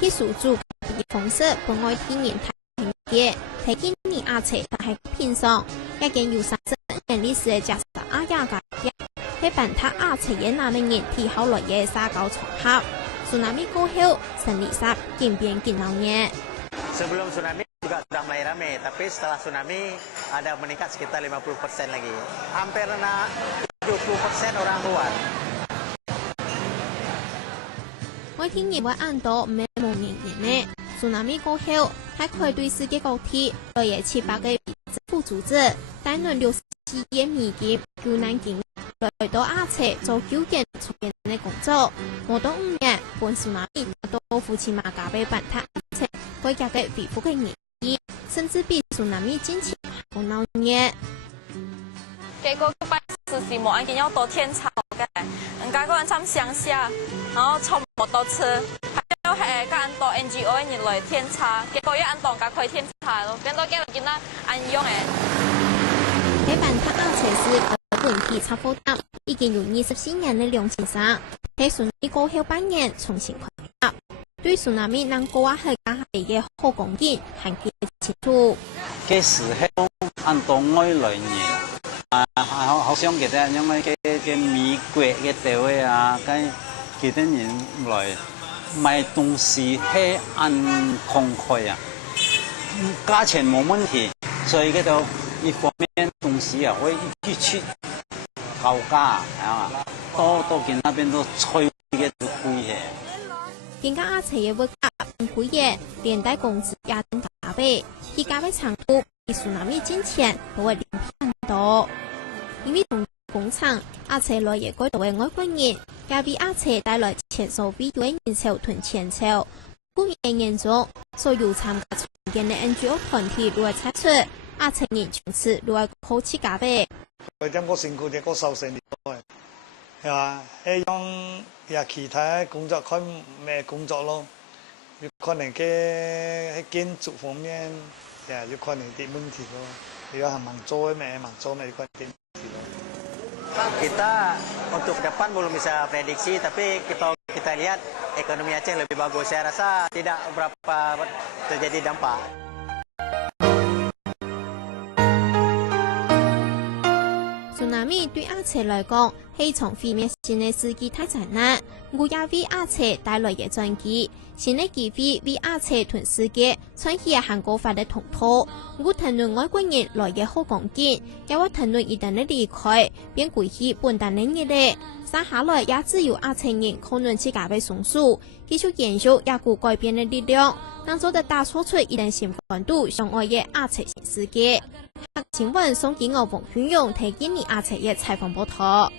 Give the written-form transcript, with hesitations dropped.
體數組嘅方式本愛天然太平嘅，睇今年亞赤但係偏上，一件有30年歷史嘅價值亞亞價嘅，喺辦他亞赤嘅那年提後來嘅沙搞場合，蘇納米過後成立沙漸變更鬧熱。Sebelum tsunami juga sudah mulai ramai, tapi setelah tsunami ada meningkat sekitar 50% lagi. Hampir 70% orang luar. 我聽日會按到咩無人員呢？tsunami 過後，還可以對世界各地來嘅700個政府組織，擔任64億美金救難金，來到亞赤做救援重建嘅工作。無到5年，本 tsunami 到夫妻馬家被辦他亞赤改革嘅恢復嘅意義，甚至比 tsunami 之前還鬧熱。結果辦事時冇按件要多天草嘅，人家個人參鄉下，然後從冇多次，還有係個按多 NGO 嘅人來天差，結果要按當家開天差咯，變到叫人見啦按用嘅。喺辦他亞赤時，本地差不多已經有24年嘅良情上，喺tsunami過後8年重新開業，對tsunami能夠話係家下嘅好貢獻，係幾清楚。嘅時候按當外來人。好想佢哋因為嘅美國嘅地位啊，跟佢哋人來賣東西係按公開啊，價錢冇問題，所以嗰度一方面東西啊會一出高價啊，到見那邊都吹嘅都貴嘅。更加亞赤嘅物價變貴嘅，連帶工資也增加倍，佢加倍長度比tsunami之前都會連偏多。因為工廠亞赤來嘅改造嘅外國人，也為亞赤帶來前所未有嘅人潮同錢潮。故而言中，所有參加重建嘅 NGO 團體都會猜出亞赤人從此都會好起價倍。佢點個辛苦啲，個收成啲多嘅，係嘛？係用也其他工作看咩工作咯，有可能嘅喺建築方面，有可能啲問題咯。如果係盲做咩，可能啲。Kita untuk depan belum bisa prediksi, tapi kita lihat ekonomi Aceh lebih bagus. Saya rasa tidak berapa terjadi dampak. tsunami 對亞赤來講係場毀滅性嘅世紀大災難，我也為亞赤帶來嘅轉機。新嘅機會為亞赤全世界創起韓國法嘅統土。我談論外國人來嘅好貢獻，也會談論一旦嘅離開，便歸去本地人嘅咧。接下來也只有亞赤人可能去加倍松樹，繼續研究亞股改變嘅力量，能做得打造出一旦新寬度相愛嘅亞赤新世界。新聞送給我黃宣勇，提建議亞赤嘅採訪報道。